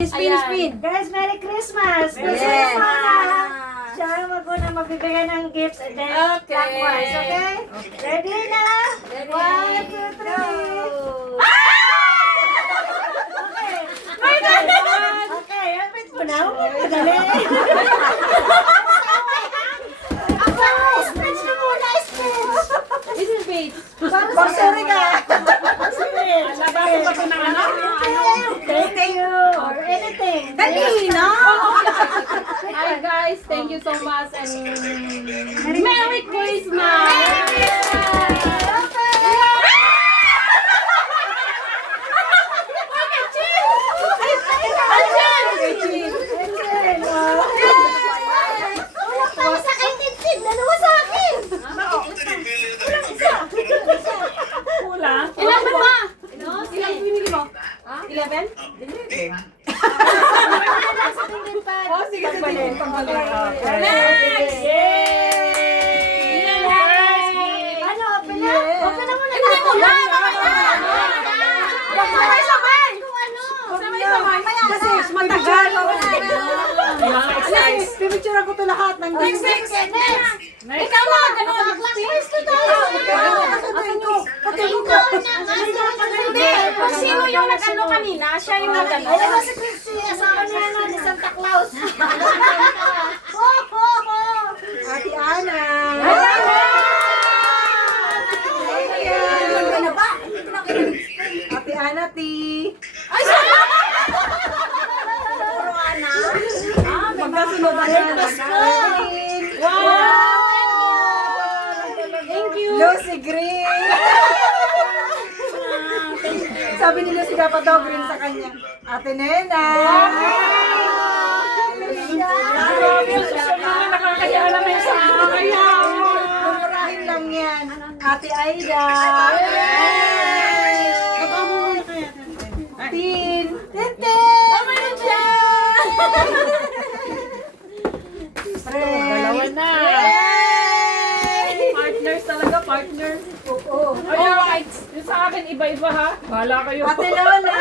Spin. Guys, Merry Christmas! Yes. Siya ang mag-una magbibigay ng gifts and then Okay. clockwise, okay? Ready na? Ready. 1, 2, 3. Go. Okay, wait mo na. Huwag mo madali. Ako, speech na muna, speech. This is bait. Sorry ka. Speech. Labasan pa ito ng ano? Thank you. Or anything. Dali na! Hi guys, thank you so much and Merry Christmas! Ilan ba? Ilang binili mo? 11? Oh, sige, sige. Next! Ano, open na? Open na muna. Hindi mo na! Sabay-sabay! Sabay-sabay. Kasi matagal. Next! Pipicture ko to lahat ng Next! Ikaw na! Ganun! Hindi! Kung sino yung nag-ano kanina, siya yung nag-ano. Ayan na si Chrissy, asawa niya na ni Santa Claus. Ate Ana. Ate Ana, ti. Ay, siya! Puro Ana. Magkasunod na yan. Wow! Thank you! Lucy Green. Sabi ni Lucy dapat daw green sa kanya. Ate Nena. Nakakaya naman sa kaya. Mumurahin lang yan. Ate Aida. Tin. Tintin. Dalawa na. Partners talaga, partners. Oo. Alright. Yung sa akin, iba-iba ha. Bahala kayo. Ate Lola.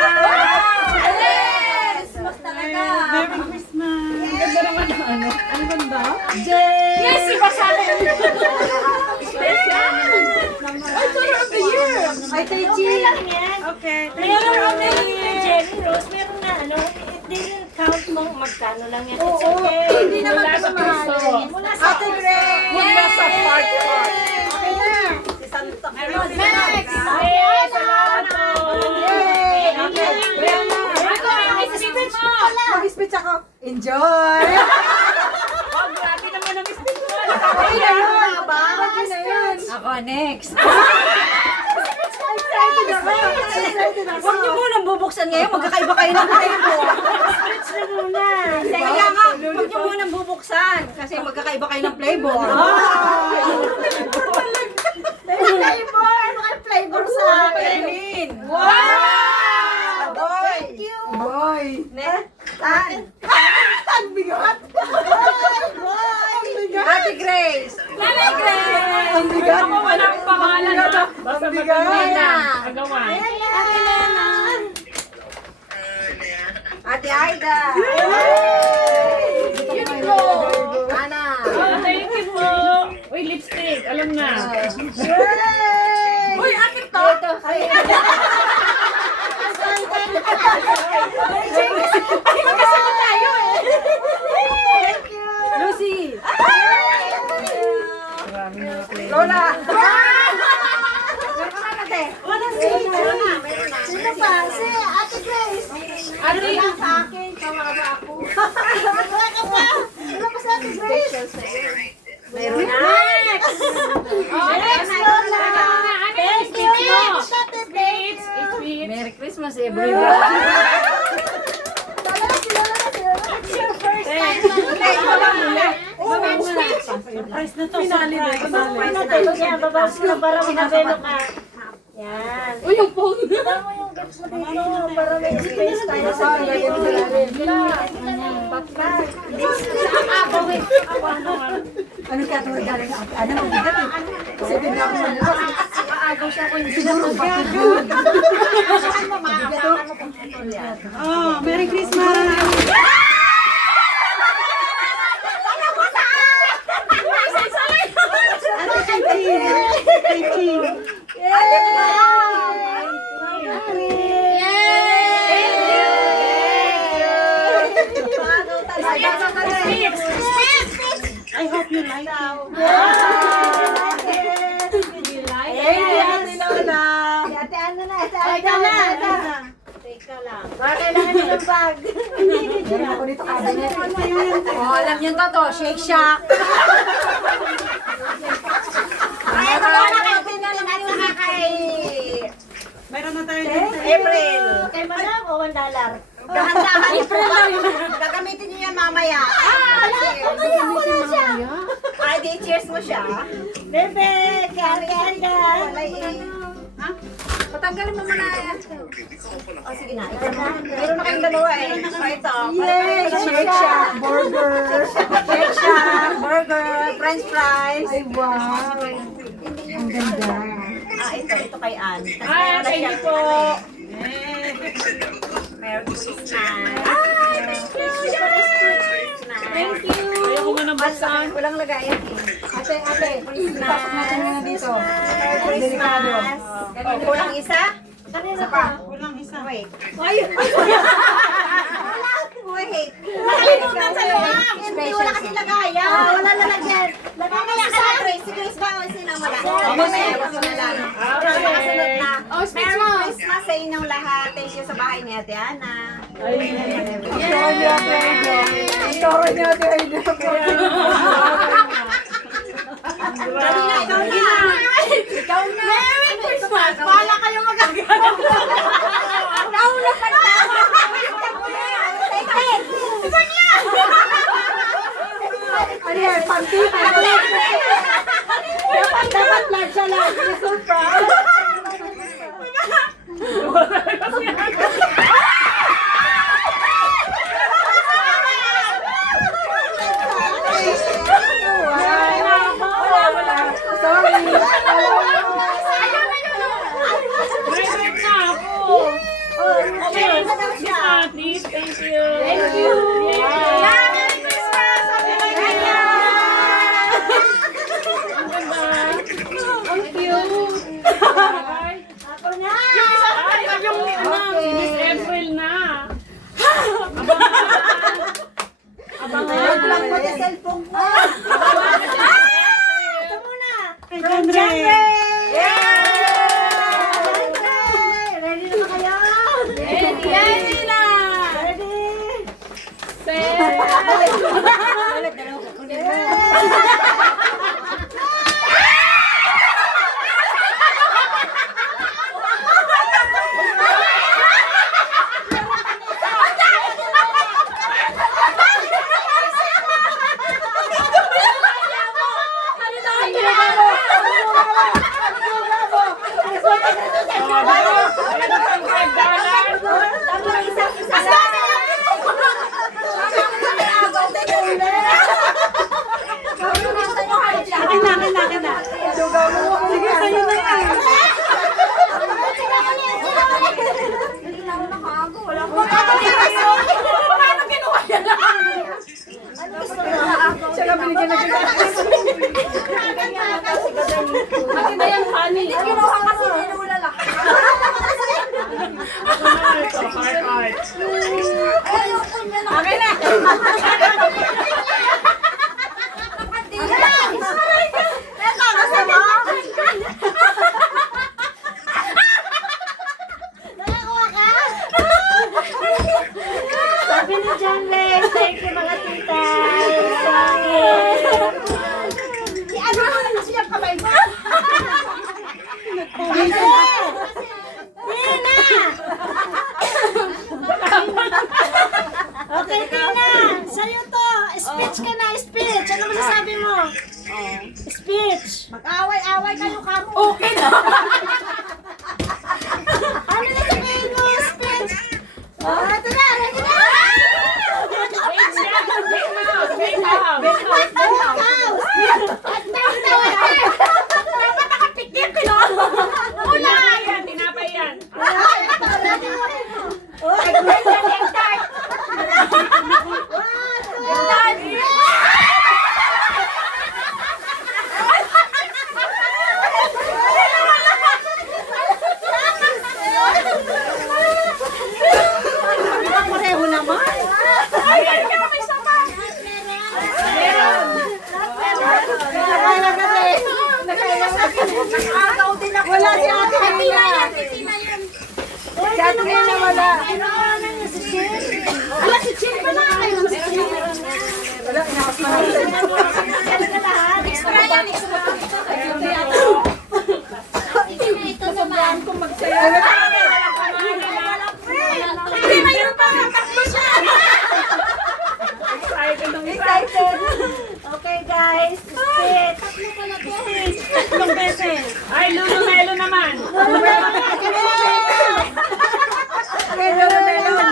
Yes! Christmas talaga. Merry Christmas. Ang ganda naman ng ano. Ang ganda. Jay. Yes, iba sa akin. Special. Ay, Tour of the Year. Ay, kay Chi. Okay lang yan. Okay. Meron kami Jenny Rose, meron na ano, it didn't count mo magkano lang yan. It's Oo, okay. hindi naman Mula ito sa mahal. puso. Mula sa Ate Grace. Mula sa part. Okay na. Next. Yes, salamat po. Yay. Okay. Brianna. Ako, ang speech mo. Mag-speech ako. Enjoy. Oh, grabe naman ang speech mo. Okay na yun. Okay na yun. Ako, next. Excited ako. Excited ako. Huwag niyo munang bubuksan ngayon, magkakaiba kayo ng flavor. speech na muna. Kaya nga, huwag niyo munang bubuksan kasi magkakaiba kayo ng flavor. Flavor. Ano kayo flavor sa akin? Penin. Wow! Boy. Thank you. Boy. Tan. Ang bigat. Boy. Ang bigat. Ate Grace. Nanay Grace. Ang bigat. Ako walang pangalan. Basta Ang bigat. maganda. Agawan. Ate Nena. Ate Aida. Uniqlo. Ana. Oh, thank you po. Uy, lipstick. Alam na. Yay! Uy, akin to. Magkasama tayo eh. Thank you. Lucy. Lola. Sino pa? Si Ate Grace. Ate, Sa akin, kawawa ako. Wala ka pa. Wala pa sa Ate Grace. next. Oh, Next, Lola. Ano yung speech mo? Speech. Speech. Merry Christmas everyone. It's your first time na Surprise na to. Finale na. Surprise na tayo niya. Babawas ko para makabelo ka. Yan. Uy, yung phone. Tama mo yung gifts mo dito para may space tayo sa Ano kaya ito galing? Ano ang bigat eh? Kasi din ako maluwas. Aagaw siya kung Siguro ba? Oh, Merry Christmas! Ate Kay Ching. I hope you like it. Meron ako dito cabinet. Oh, alam niyo to, Shake Shack. Meron na tayo dito. April. Kay Madam o $1? Dahan-dahan April lang. Gagamitin niyo yan mamaya. Wala siya. Ay, di cheers mo siya. Bebe, karianda. Wala eh. Ha? Patanggalin mo muna yan. Oh, sige na. Ito na. Meron na kayong dalawa eh. Oh, ito. Yay! Shake Shack, burger. Shake Shack, burger, french fries. Ay, wow. Ang ganda. Ah, ito kay Ann. Kasi Ah, meron na thank siya. you po. Merry Christmas. Thank you. Ayoko mo nang buksan. Walang lagayan eh. Ate, ipasok natin muna dito. Merry Delikado. Christmas. Oh, kulang isa? Kanina pa. Kulang isa. Wait. Ayun. Wait. Nakalimutan sa loob. Hindi, wala kasi lagayan. Wala lalagyan. Lagayan sa Grace. Si Grace ba o sino wala? Mamaya, wala na lang. Kasunod na. Merry Christmas sa inyong lahat. Thank you sa bahay ni Ate Ana. Toro niyo, Ate Aido. Toro niyo, Ate Aido. Dali na, ikaw na. Ikaw na. Merry Christmas. Bahala kayo magagawa. Ikaw na pa na. Ano yan? Panty? Dapat lang siya lang. Surprise! Sorry. Graduate na ako. Okay, please. Thank you. Thank you. Merry Christmas. Ang ganda. Ang cute. Ako na. Ay, yung Miss April na. Wag lang mo sa cellphone ko. Ito muna. From John Ray. Ready na ba kayo? Ready na. Akin na. Sige, sa'yo na yan. Siya lang binigyan na Maganda yung honey. Kinuha kasi ninulala. Ayoko niya na. Okay na. Ito, masama. Nakakuha ka? Sabi ni John Ray, thank you mga tita. Ano mo lang siya kamay mo? Okay, Tina. Sa'yo to. Speech ka na, speech. Ano masasabi mo? Speech. Mag-away-away kayo kamo. Okay na. Ano na sabihin mo? Speech. Ito na, ready na. Big house. Dapat nakapikit, no? Tinapay yan. Ay, Pareho naman. Wala si Ate Nina. Si Ate Nina wala. Wala si Chin pa na kayo. Wala, inakas pa natin. Extra yan, extra. Ito naman. Kung magsaya. Hindi na yun pa. Takbo siya. Excited. Okay guys. Tatlong beses. Ay, Lulu Melo naman. Okay, Lolo Melon.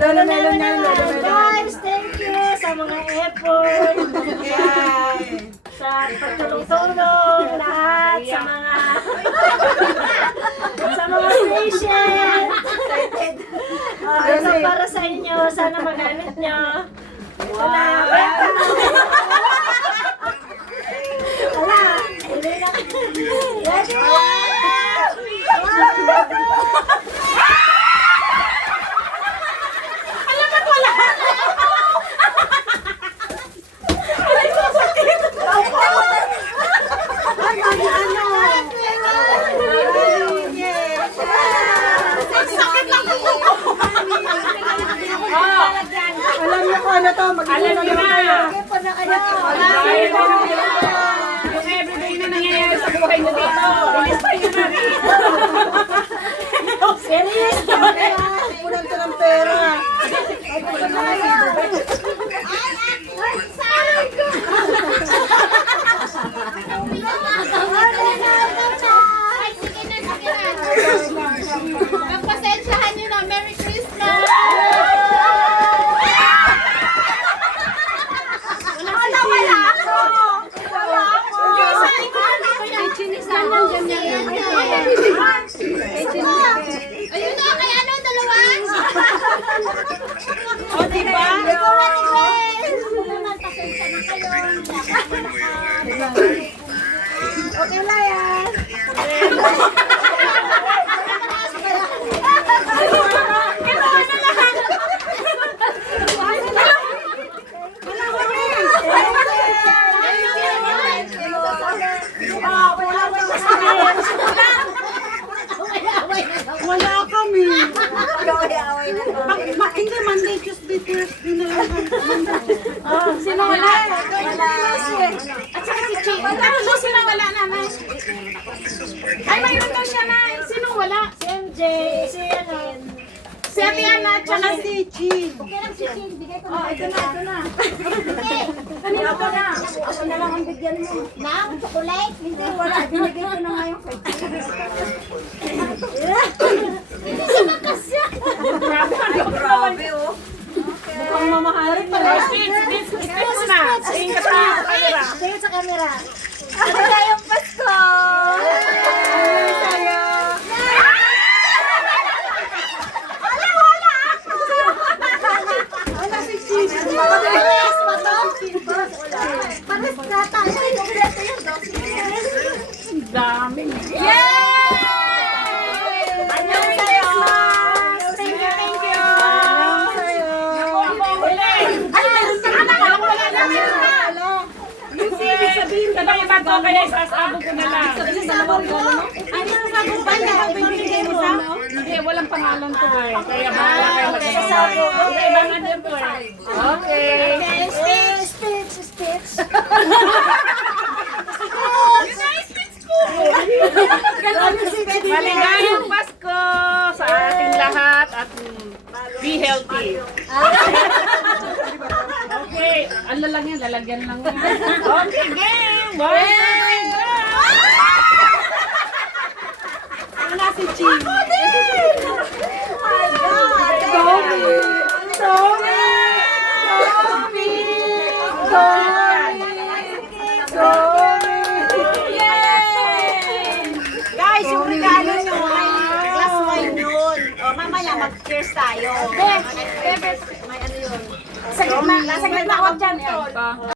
Lolo Melon na, Lolo Melon. Guys, thank you sa mga effort. Sa pagtulong-tulong lahat sa mga patient. Ito para sa inyo. Sana magamit nyo. Ito na. Wala. Hindi na. Ready? Alam niyo kung ano to, mag-iwan Alam niyo naman na. kayo. Yung everyday na nangyayari sa buhay mo dito. Ilista nyo na rin. Serious? Punan to ng pera. Ay, sige na, sige na. Magpasensyahan nyo na. Merry Christmas! Ayun na, kaya ano, dalawa? O, diba? Okay, wala yan. Wala kami. Hindi, Monday, Tuesday, Thursday na lang. Sino wala? At saka si Chi. Ano sino wala naman? Ay, mayroon daw siya na. Sino wala? Si MJ, si ano. Si Ate Ana at saka si... Chin. Okay lang si Chi. Bigay ko na. Ito na. Kanina ko na. Ako na lang ang bigyan mo. Nang, chocolate? Hindi, wala. Binigay ko na ngayon kay Chin. Hindi siya makasya. Grabe, oh. Mukhang mamahalin pala. Speech mo na. Tingin ka sa camera. Tingin sa camera. Maligayang Pasko! Ay, saya. Wala si Chin. Pares ba to? Pares nata. Ay, kompleto yun. Dami. Annyeong sayo. Thank you, thank you. Ay, meron pa ka na. Alam ko wala namin na. Ibig sabihin ka bang iba to kaya isasabog ko na lang. Ano sa banda? Ibibigay mo sa? Hindi, walang pangalan to eh. Kaya bahala kayo mag-isasabog. Hindi, ibang ano to eh. Okay. Speech. Maligayang Pasko sa ating lahat at be healthy. Okay, ano lang yan, lalagyan lang yan. Okay, game! One, two, go! Wala si Chin. Guys, yung regalo nyo ay glass wine yun. O, mamaya mag-cheers tayo. May Nasa gitna, huwag dyan.